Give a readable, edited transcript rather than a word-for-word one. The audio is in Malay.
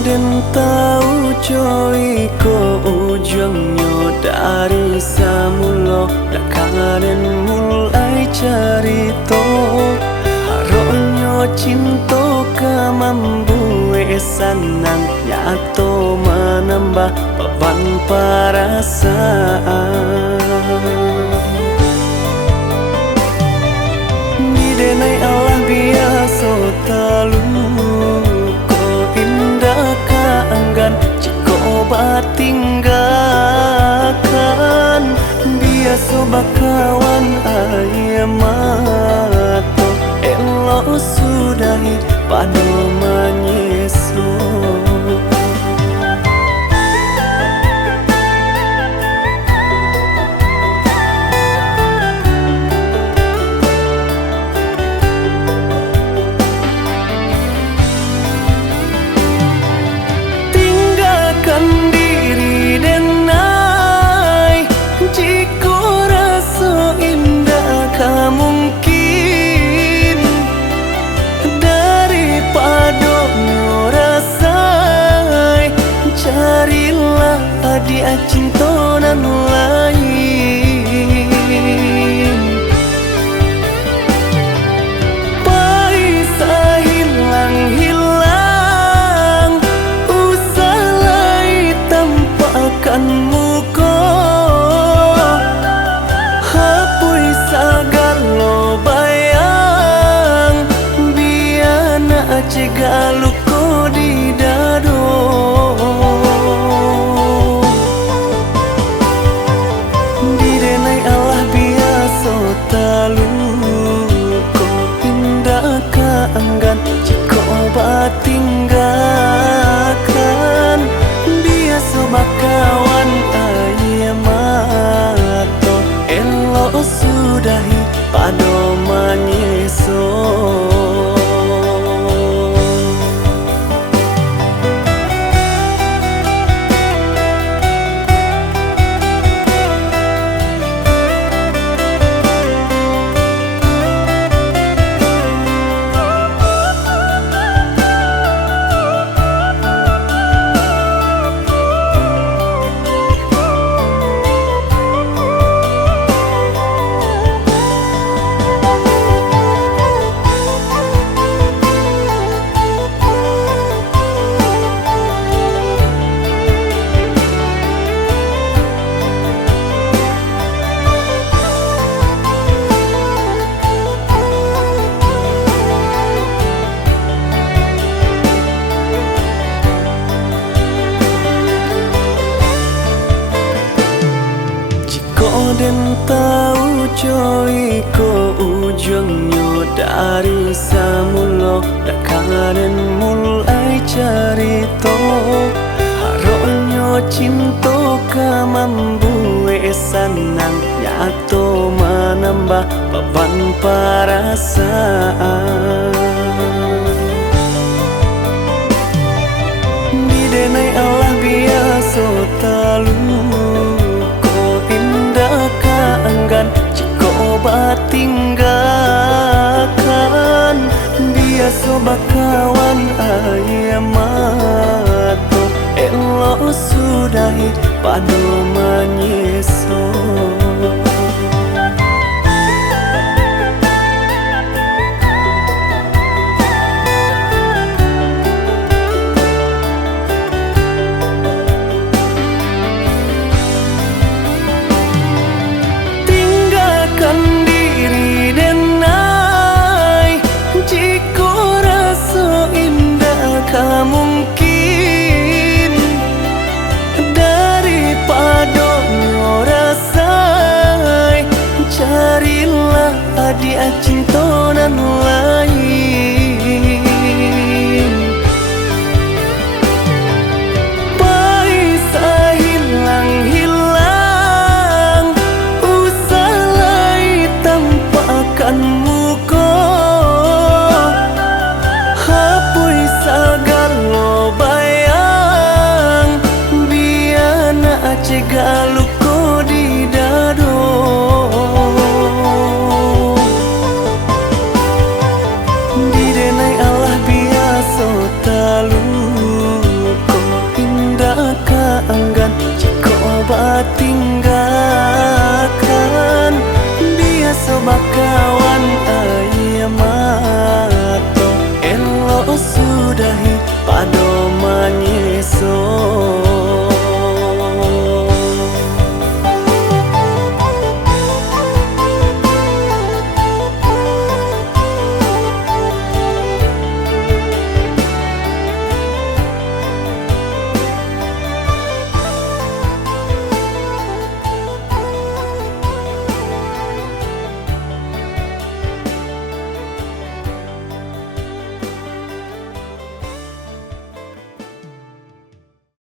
Den tau coy ko ujungnya dari samulo dakaden mulai cerita haronyo cinta ka mambuwe sanang nyato menambah beban perasaan di denai Allah biasa talu jika tinggalkan biasa bakawan ayamato elo sudahi pada menyesu dia cintonan lain Paisa hilang-hilang usalai tampakan muka hapui sagalo bayang biana cegaluko di dado jika tinggalkan biasa bakawan ayamato elo sudahi pada menyesu Den tau coy ko ujungnya dari samulo dakaden mulai cerita haronyo cinta ka mambuwe sanang nyato menambah beban perasaan di denai Allah biasa talu jika tinggalkan biasa bakawan ayamato elo sudahi pada menyesu mungkin daripada nyorasai carilah dia cintonan lain